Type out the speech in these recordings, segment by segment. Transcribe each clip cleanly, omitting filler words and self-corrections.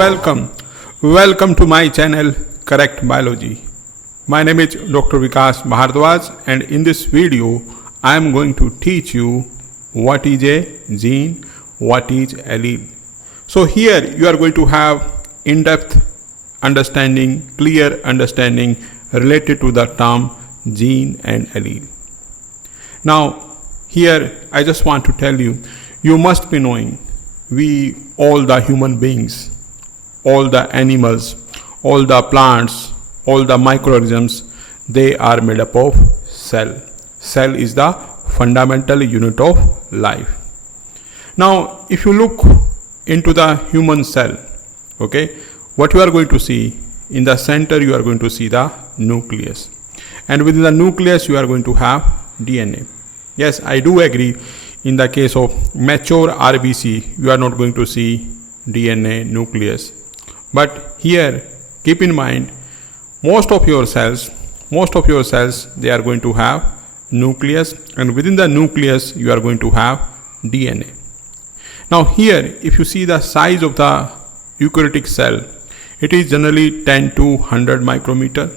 Welcome to my channel Correct Biology. My name is Dr. Vikash Bhardwaj, and in this video I am going to teach you what is a gene, what is allele. So here you are going to have in-depth understanding, clear understanding related to the term gene and allele. Now here I just want to tell you, you must be knowing all the human beings, all the animals, all the plants, all the microorganisms, they are made up of cell. Cell is the fundamental unit of life. Now if you look into the human cell, okay, what you are going to see, in the center you are going to see the nucleus, and within the nucleus you are going to have DNA. Yes, I do agree, in the case of mature RBC you are not going to see DNA nucleus, but here keep in mind, most of your cells they are going to have nucleus, and within the nucleus you are going to have DNA. Now here if you see the size of the eukaryotic cell, it is generally 10 to 100 micrometer,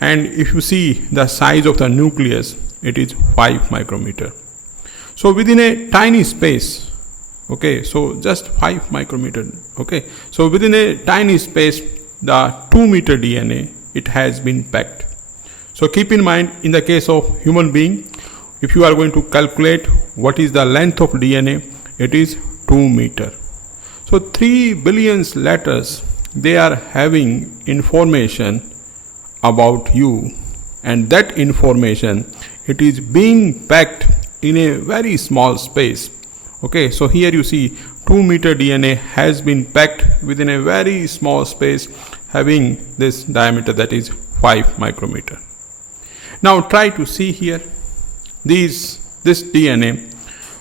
and if you see the size of the nucleus, it is 5 micrometer. So within a tiny space, okay, so just 5 micrometer, okay, so within a tiny space, the 2 meter DNA, it has been packed. So keep in mind, in the case of human being, if you are going to calculate what is the length of DNA, it is 2 meter. So 3 billion letters, they are having information about you, and that information, it is being packed in a very small space. Okay, so here you see 2 meter DNA has been packed within a very small space, having this diameter that is 5 micrometer. Now try to see here, this DNA,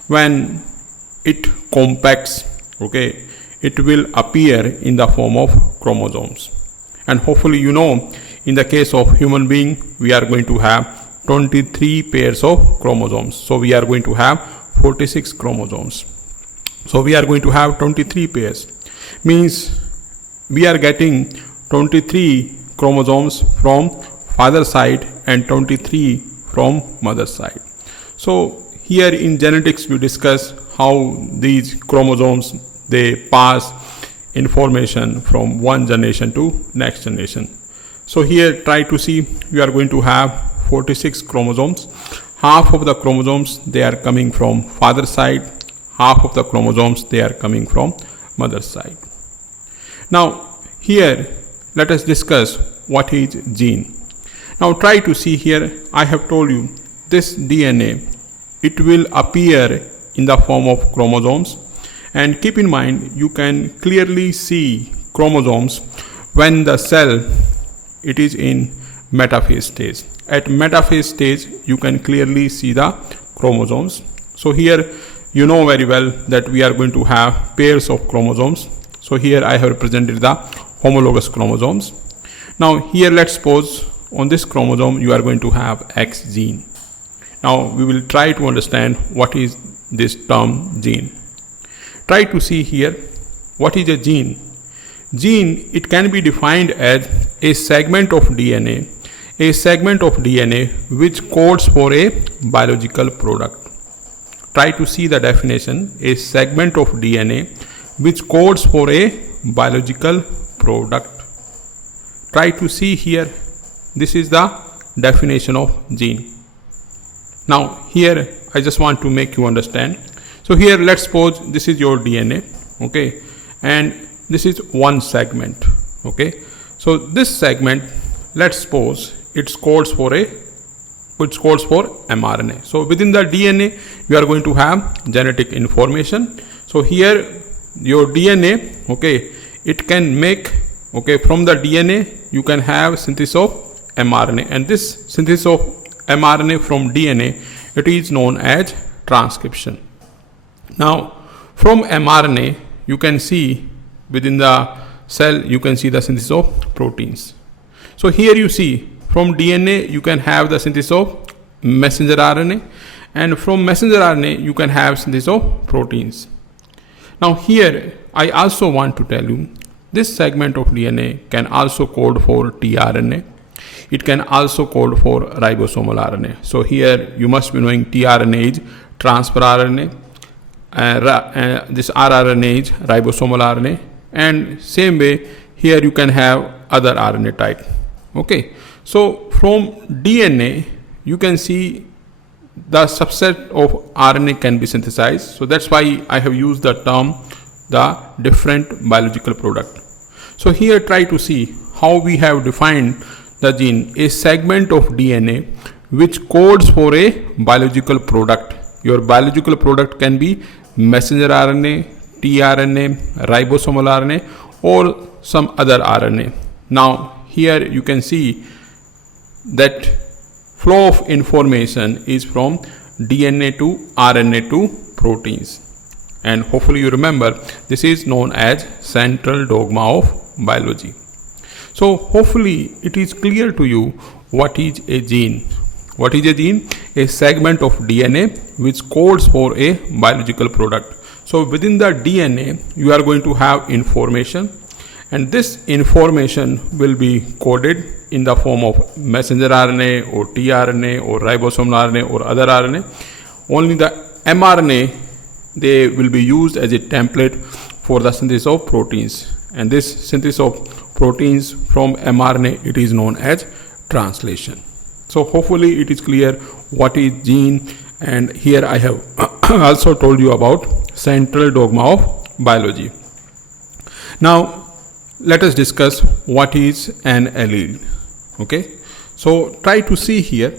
when it compacts, okay, it will appear in the form of chromosomes. And hopefully you know, in the case of human being, we are going to have 23 pairs of chromosomes. So we are going to have 46 chromosomes. So we are going to have 23 pairs. Means we are getting 23 chromosomes from father side and 23 from mother side. So here in genetics we discuss how these chromosomes, they pass information from one generation to next generation. So here try to see, we are going to have 46 chromosomes. Half of the chromosomes, they are coming from father side, half of the chromosomes, they are coming from mother side. Now here let us discuss what is gene. Now try to see here, I have told you this DNA, it will appear in the form of chromosomes, and keep in mind, you can clearly see chromosomes when the cell, it is in metaphase stage. At metaphase stage you can clearly see the chromosomes. So here you know very well that we are going to have pairs of chromosomes. So here I have represented the homologous chromosomes. Now here let's suppose on this chromosome you are going to have X gene. Now we will try to understand what is this term gene. Try to see here, what is a gene? Gene, it can be defined as a segment of DNA which codes for a biological product. Try to see the definition, a segment of DNA which codes for a biological product. Try to see here, this is the definition of gene. Now here I just want to make you understand. So here let's suppose this is your DNA, okay, and this is one segment, okay. So this segment, let's suppose it codes for mRNA. So within the DNA you are going to have genetic information. So here your DNA, okay, it can make, okay, from the DNA you can have synthesis of mRNA, and this synthesis of mRNA from DNA, it is known as transcription. Now from mRNA you can see within the cell, you can see the synthesis of proteins. So here you see, from DNA you can have the synthesis of messenger RNA, and from messenger RNA you can have synthesis of proteins. Now here I also want to tell you, This segment of DNA can also code for tRNA. It can also code for ribosomal RNA. So here you must be knowing tRNA is transfer RNA, this rRNA is ribosomal RNA, and same way here you can have other RNA type. Okay, so from DNA you can see the subset of RNA can be synthesized. So that's why I have used the term the different biological product. So here try to see how we have defined the gene, a segment of DNA which codes for a biological product. Your biological product can be messenger RNA, tRNA, ribosomal RNA, or some other RNA. Now here you can see that flow of information is from DNA to RNA to proteins, and hopefully you remember this is known as central dogma of biology. So hopefully it is clear to you what is a gene. What is a gene? A segment of DNA which codes for a biological product. So within the DNA you are going to have information, and this information will be coded in the form of messenger RNA or tRNA or ribosomal RNA or other RNA. Only the mRNA, they will be used as a template for the synthesis of proteins, and this synthesis of proteins from mRNA, it is known as translation. So hopefully it is clear what is gene, and here I have also told you about central dogma of biology. Now let us discuss what is an allele. Okay, so try to see here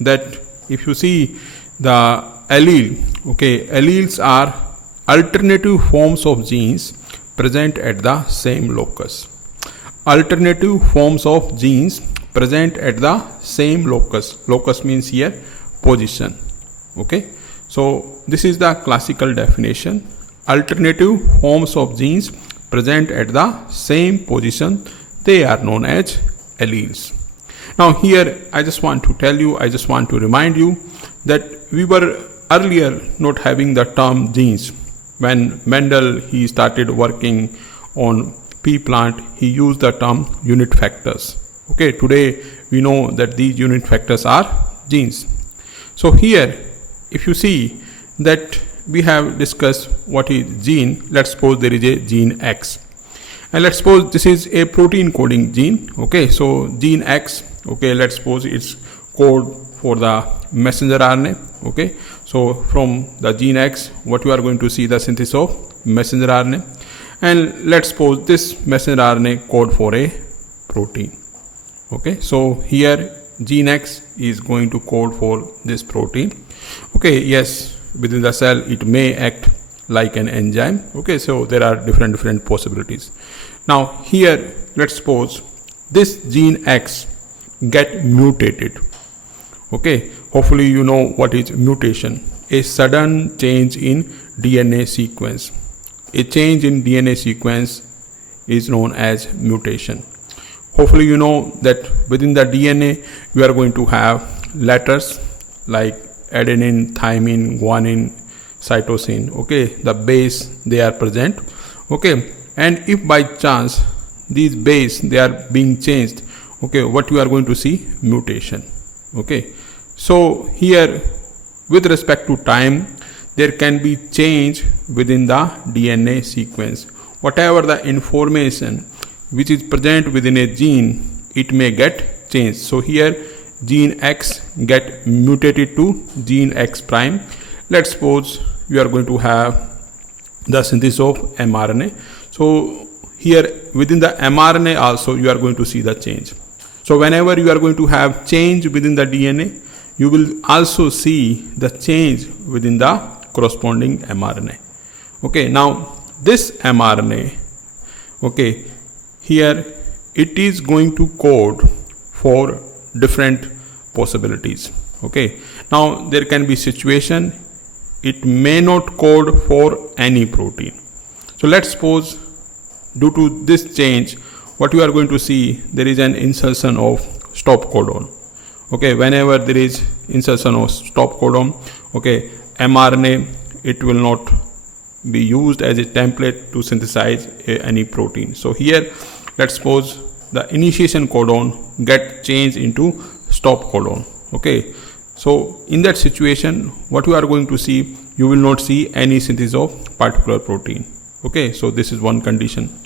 that if you see the allele, okay, alleles are alternative forms of genes present at the same locus. Alternative forms of genes present at the same locus. Locus means here position. Okay, so this is the classical definition. Alternative forms of genes present at the same position, they are known as alleles. Now here I just want to tell you, I just want to remind you that we were earlier not having the term genes. When Mendel he started working on pea plant, he used the term unit factors. Okay, today we know that these unit factors are genes. So here if you see that we have discussed what is gene. Let's suppose there is a gene X, and let's suppose this is a protein coding gene. Okay, so gene X, okay, let's suppose it's code for the messenger RNA. Okay, so from the gene X, what you are going to see the synthesis of messenger RNA, and let's suppose this messenger RNA code for a protein. Okay, so here gene X is going to code for this protein. Okay, yes, within the cell it may act like an enzyme. Okay, so there are different possibilities. Now here let's suppose this gene X get mutated. Okay, hopefully you know what is mutation. A sudden change in DNA sequence. A change in DNA sequence is known as mutation. Hopefully you know that within the DNA you are going to have letters like adenine, thymine, guanine, cytosine. Okay, the base they are present. Okay, and if by chance these base they are being changed, okay, what you are going to see? Mutation. Okay, so here with respect to time there can be change within the DNA sequence. Whatever the information which is present within a gene, it may get changed. So here gene X get mutated to gene X prime. Let's suppose you are going to have the synthesis of mRNA. So here within the mRNA also you are going to see the change. So whenever you are going to have change within the DNA, you will also see the change within the corresponding mRNA. Okay, now this mRNA, okay, here it is going to code for different possibilities. Okay, now there can be situation it may not code for any protein. So let's suppose due to this change what you are going to see, there is an insertion of stop codon. Okay, whenever there is insertion of stop codon, okay, mRNA it will not be used as a template to synthesize any protein. So here, let's suppose the initiation codon get changed into stop codon. Okay, so in that situation, what you are going to see, you will not see any synthesis of particular protein. Okay, so this is one condition.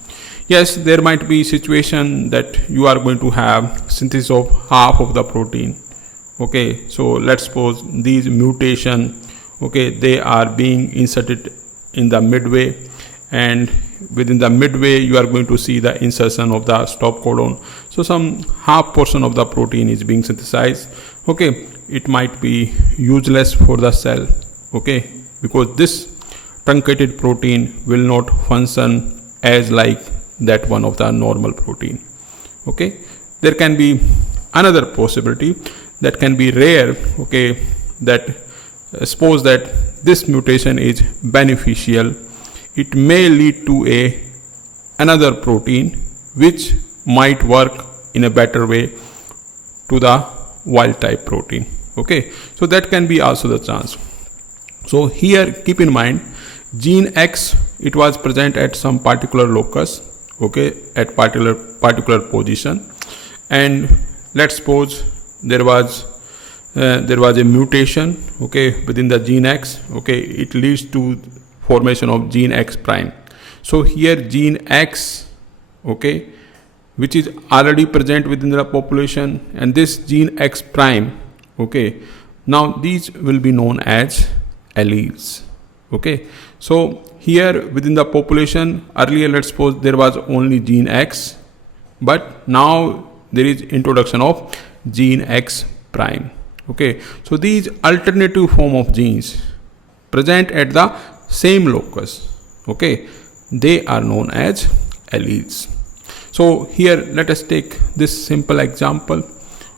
Yes, there might be situation that you are going to have synthesis of half of the protein. Okay, so let's suppose these mutation, okay, they are being inserted in the midway, and within the midway you are going to see the insertion of the stop codon. So some half portion of the protein is being synthesized. Okay, it might be useless for the cell. Okay, because this truncated protein will not function as like that one of the normal protein. Okay, there can be another possibility that can be rare. Okay, that suppose that this mutation is beneficial, it may lead to another protein which might work in a better way to the wild type protein. Okay, so that can be also the chance. So here keep in mind, gene X, it was present at some particular locus, okay, at particular position, and let's suppose there was a mutation, okay, within the gene X. Okay, it leads to formation of gene X prime. So here gene X, okay, which is already present within the population, and this gene X prime, okay, now these will be known as alleles. Okay, so here within the population, earlier let's suppose there was only gene X, but now there is introduction of gene X prime. Okay, so these alternative form of genes present at the same locus, okay, they are known as alleles. So here let us take this simple example.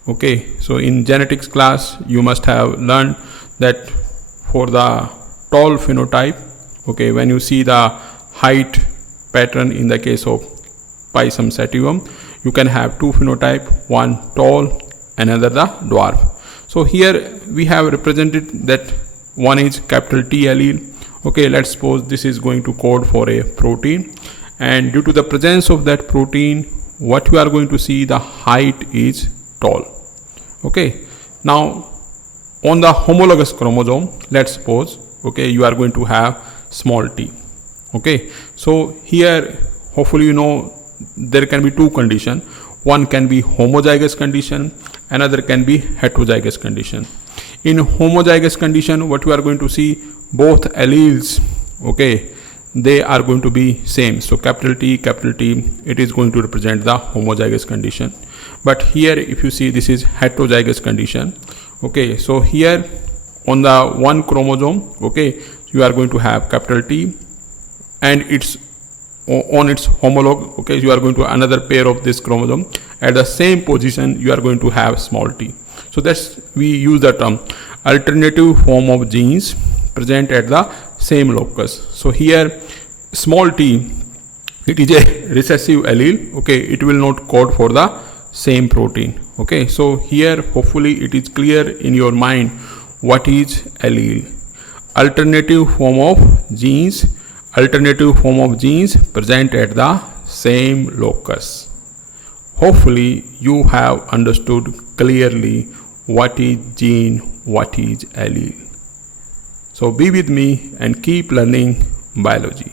Okay, so in genetics class you must have learned that for the tall phenotype, okay, when you see the height pattern in the case of Pisum sativum, you can have two phenotype, one tall, another the dwarf. So here we have represented that one is capital T allele. Okay, let's suppose this is going to code for a protein, and due to the presence of that protein, what you are going to see, the height is tall. Okay, now on the homologous chromosome, let's suppose, okay, you are going to have small t. Okay, so here hopefully you know there can be two conditions. One can be homozygous condition, another can be heterozygous condition. In homozygous condition, what you are going to see, both alleles, okay, they are going to be same. So capital T, it is going to represent the homozygous condition. But here if you see, this is heterozygous condition. Okay, so here on the one chromosome, okay, you are going to have capital T, and it's on its homolog, okay, you are going to another pair of this chromosome at the same position, you are going to have small t. So that's, we use the term alternative form of genes present at the same locus. So here small t, it is a recessive allele. Okay, it will not code for the same protein. Okay, so here hopefully it is clear in your mind what is allele. Alternative form of genes present at the same locus. Hopefully you have understood clearly what is gene, what is allele. So be with me and keep learning biology.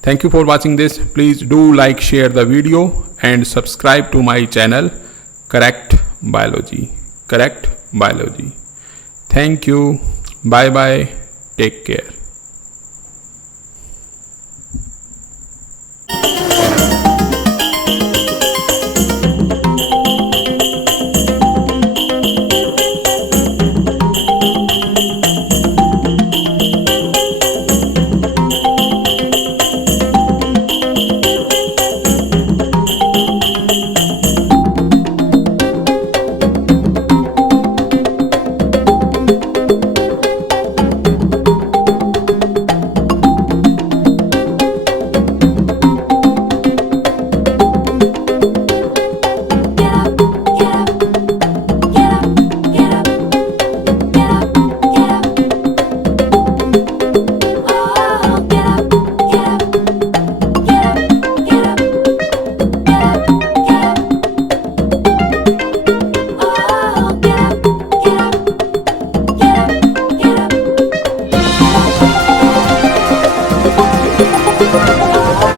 Thank you for watching this. Please do like, share the video and subscribe to my channel Correct Biology. Thank you. Bye bye. Take care.